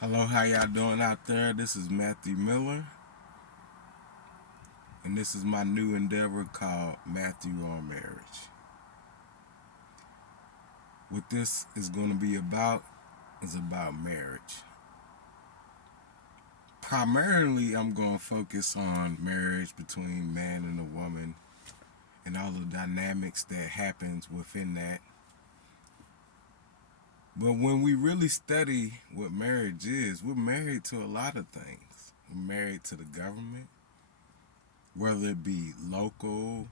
Hello, how y'all doing out there? This is Matthew Miller, and this is my new endeavor called Matthew on Marriage. What this is going to be about is about marriage. Primarily, I'm going to focus on marriage between man and a woman and all the dynamics that happens within that. But when we really study what marriage is, we're married to a lot of things. We're married to the government, whether it be local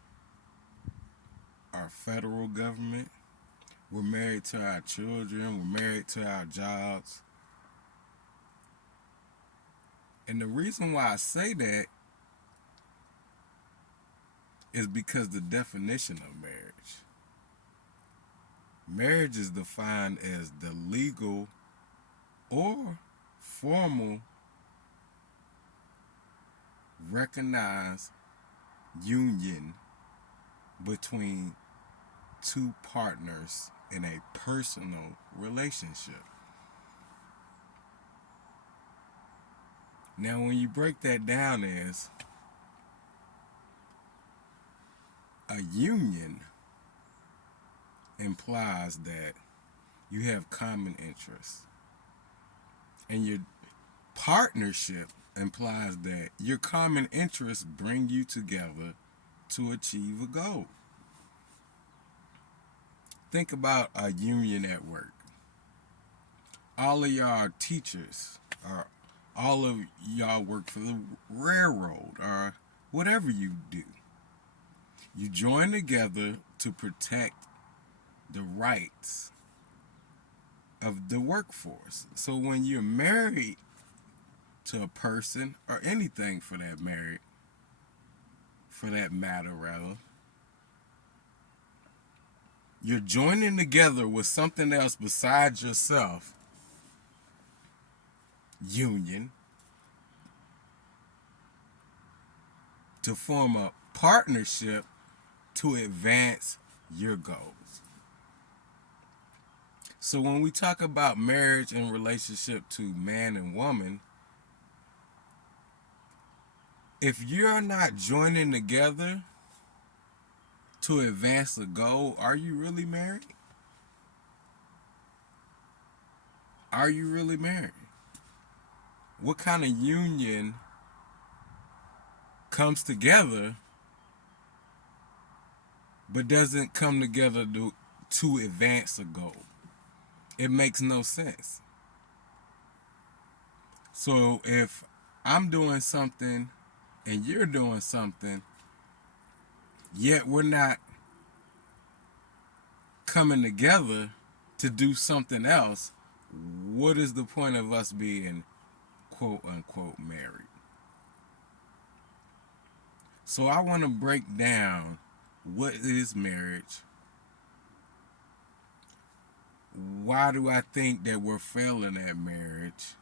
or federal government. We're married to our children. We're married to our jobs. And the reason why I say that is because the definition of marriage. Marriage is defined as the legal or formal recognized union between two partners in a personal relationship. Now, when you break that down as a union implies that you have common interests, and your partnership implies that your common interests bring you together to achieve a goal. Think about a union at work. All of y'all are teachers, or all of y'all work for the railroad, or whatever you do. You join together to protect the rights of the workforce. So when you're married to a person, or anything for that matter rather, you're joining together with something else besides yourself, union, to form a partnership to advance your goals. So when we talk about marriage in relationship to man and woman, if you're not joining together to advance a goal, are you really married? Are you really married? What kind of union comes together but doesn't come together to advance a goal? It makes no sense. So if I'm doing something and you're doing something, yet we're not coming together to do something else, what is the point of us being quote unquote married? So I want to break down what is marriage. Why do I think that we're failing at marriage?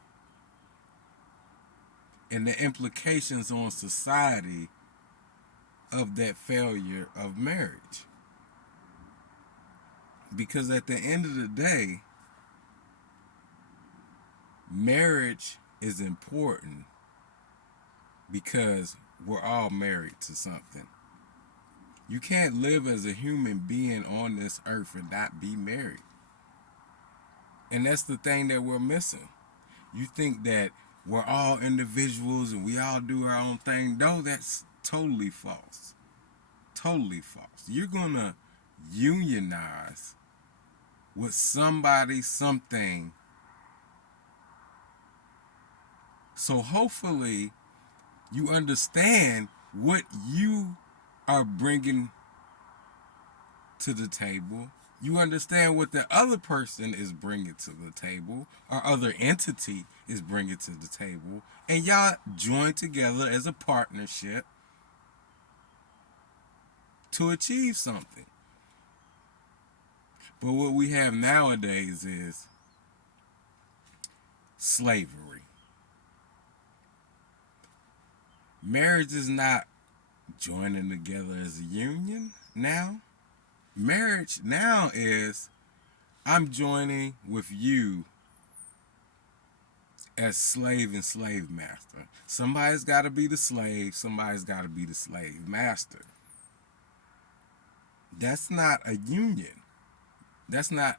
And the implications on society of that failure of marriage. Because at the end of the day, marriage is important because we're all married to something. You can't live as a human being on this earth and not be married. And that's the thing that we're missing. You think that we're all individuals and we all do our own thing. No, that's totally false. Totally false. You're going to unionize with somebody, something. So hopefully you understand what you are bringing to the table. You understand what the other person is bringing to the table, or other entity is bringing to the table, and y'all join together as a partnership to achieve something. But what we have nowadays is slavery. Marriage is not joining together as a union now. Marriage now is I'm joining with you as slave and slave master. Somebody's got to be the slave, somebody's got to be the slave master. That's not a union. That's not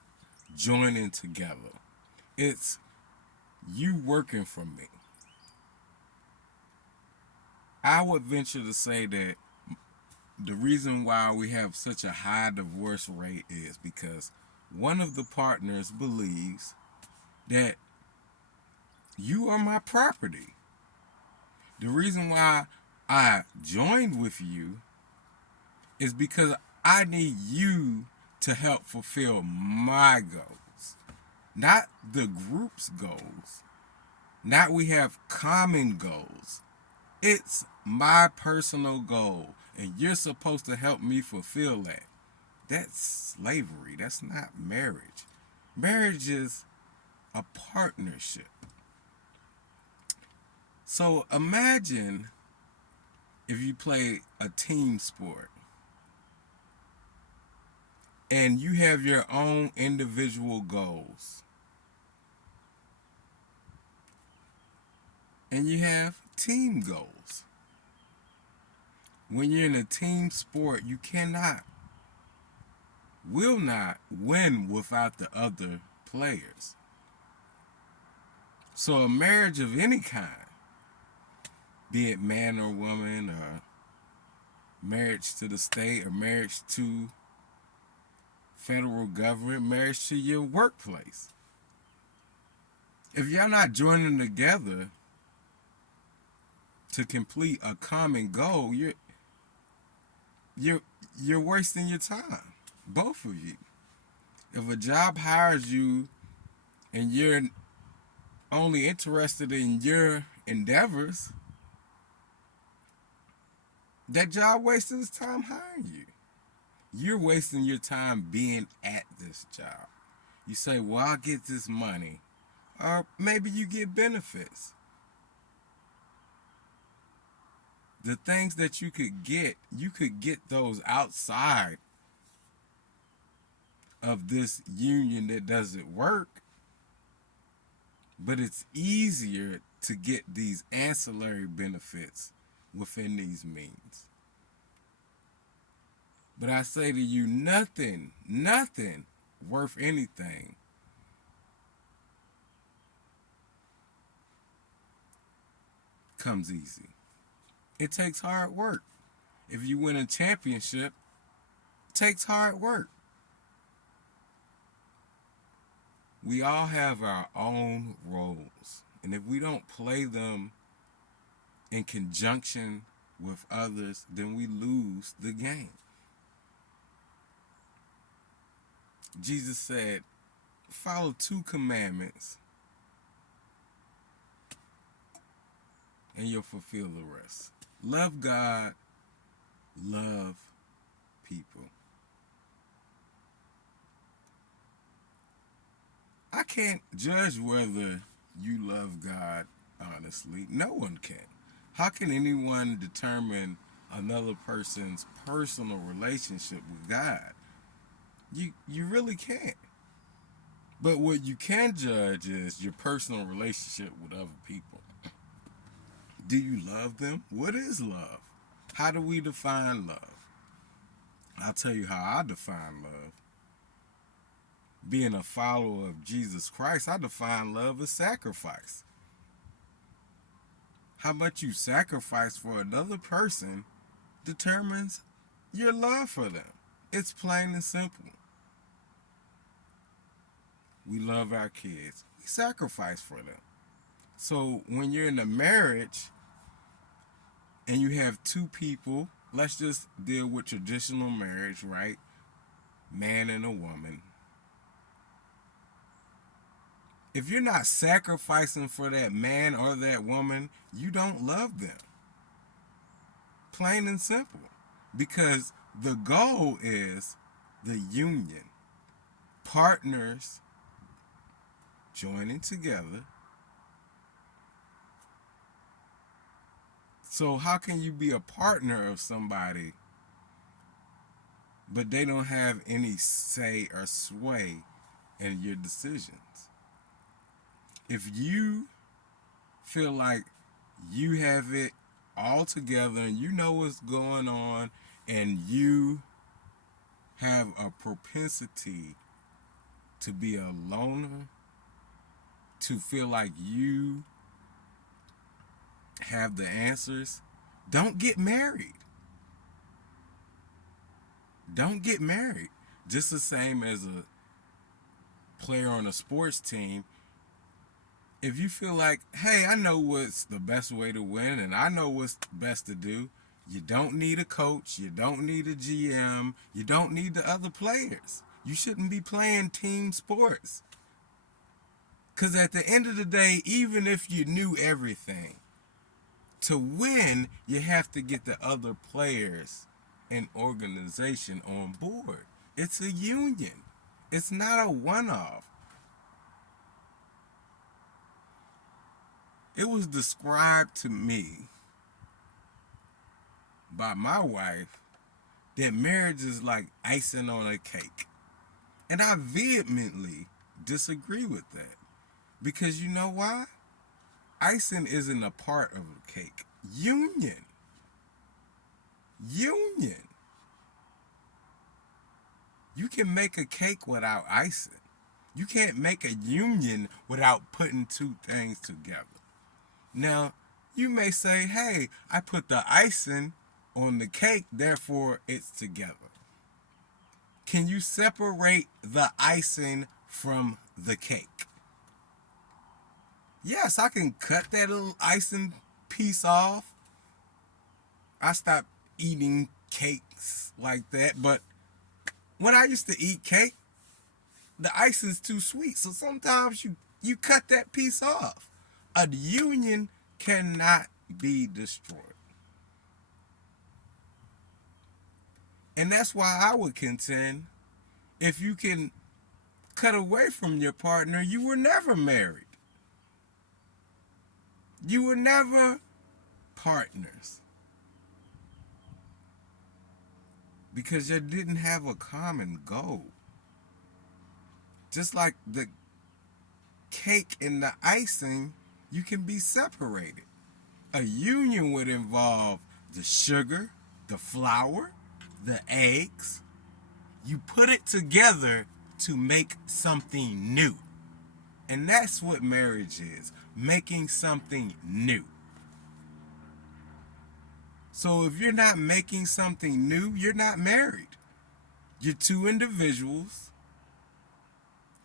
joining together. It's you working for me. I would venture to say that the reason why we have such a high divorce rate is because one of the partners believes that you are my property. The reason why I joined with you is because I need you to help fulfill my goals, not the group's goals. Not we have common goals. It's my personal goal, and you're supposed to help me fulfill that. That's slavery. That's not marriage. Marriage is a partnership. So imagine if you play a team sport and you have your own individual goals and you have team goals. When you're in a team sport, you will not win without the other players. So a marriage of any kind, be it man or woman, or marriage to the state, or marriage to federal government, marriage to your workplace. If y'all not joining together to complete a common goal, you're wasting your time, both of you. If a job hires you and you're only interested in your endeavors, that job wasting his time hiring you. You're wasting your time being at this job. You say, well, I'll get this money. Or maybe you get benefits. The things that you could get those outside of this union that doesn't work. But it's easier to get these ancillary benefits within these means. But I say to you, nothing worth anything comes easy. It takes hard work. If you win a championship, it takes hard work. We all have our own roles. And if we don't play them in conjunction with others, then we lose the game. Jesus said, follow 2 commandments and you'll fulfill the rest. Love God, love people. I can't judge whether you love God honestly. No one can. How can anyone determine another person's personal relationship with God? You really can't. But what you can judge is your personal relationship with other people. Do you love them? What is love? How do we define love? I'll tell you how I define love. Being a follower of Jesus Christ, I define love as sacrifice. How much you sacrifice for another person determines your love for them. It's plain and simple. We love our kids. We sacrifice for them. So when you're in a marriage and you have 2 people, let's just deal with traditional marriage, right? Man and a woman. If you're not sacrificing for that man or that woman, you don't love them. Plain and simple. Because the goal is the union. Partners joining together. So how can you be a partner of somebody but they don't have any say or sway in your decisions? If you feel like you have it all together and you know what's going on, and you have a propensity to be a loner, to feel like you have the answers, don't get married. Don't get married. Just the same as a player on a sports team. If you feel like, hey, I know what's the best way to win and I know what's best to do, you don't need a coach, you don't need a GM, you don't need the other players. You shouldn't be playing team sports. Because at the end of the day, even if you knew everything, to win, you have to get the other players and organization on board. It's a union. It's not a one-off. It was described to me by my wife that marriage is like icing on a cake. And I vehemently disagree with that. Because you know why? Icing isn't a part of a cake. Union. Union. You can make a cake without icing. You can't make a union without putting two things together. Now, you may say, hey, I put the icing on the cake, therefore it's together. Can you separate the icing from the cake? Yes, I can cut that little icing piece off. I stopped eating cakes like that, but when I used to eat cake, the icing's too sweet, so sometimes you cut that piece off. A union cannot be destroyed. And that's why I would contend, if you can cut away from your partner, you were never married. You were never partners. Because you didn't have a common goal. Just like the cake and the icing, you can be separated. A union would involve the sugar, the flour, the eggs. You put it together to make something new. And that's what marriage is, making something new. So if you're not making something new, you're not married. You're two individuals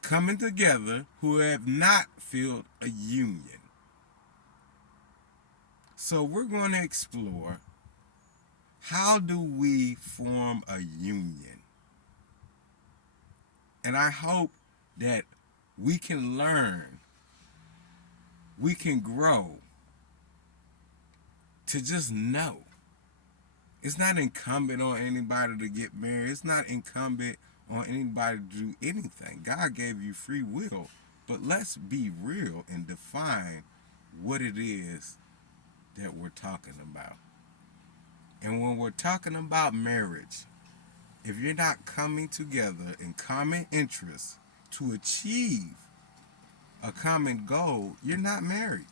coming together who have not filled a union. So we're going to explore, how do we form a union? And I hope that we can learn, we can grow to just know. It's not incumbent on anybody to get married. It's not incumbent on anybody to do anything. God gave you free will. But let's be real and define what it is that we're talking about. And when we're talking about marriage, if you're not coming together in common interests to achieve a common goal, you're not married.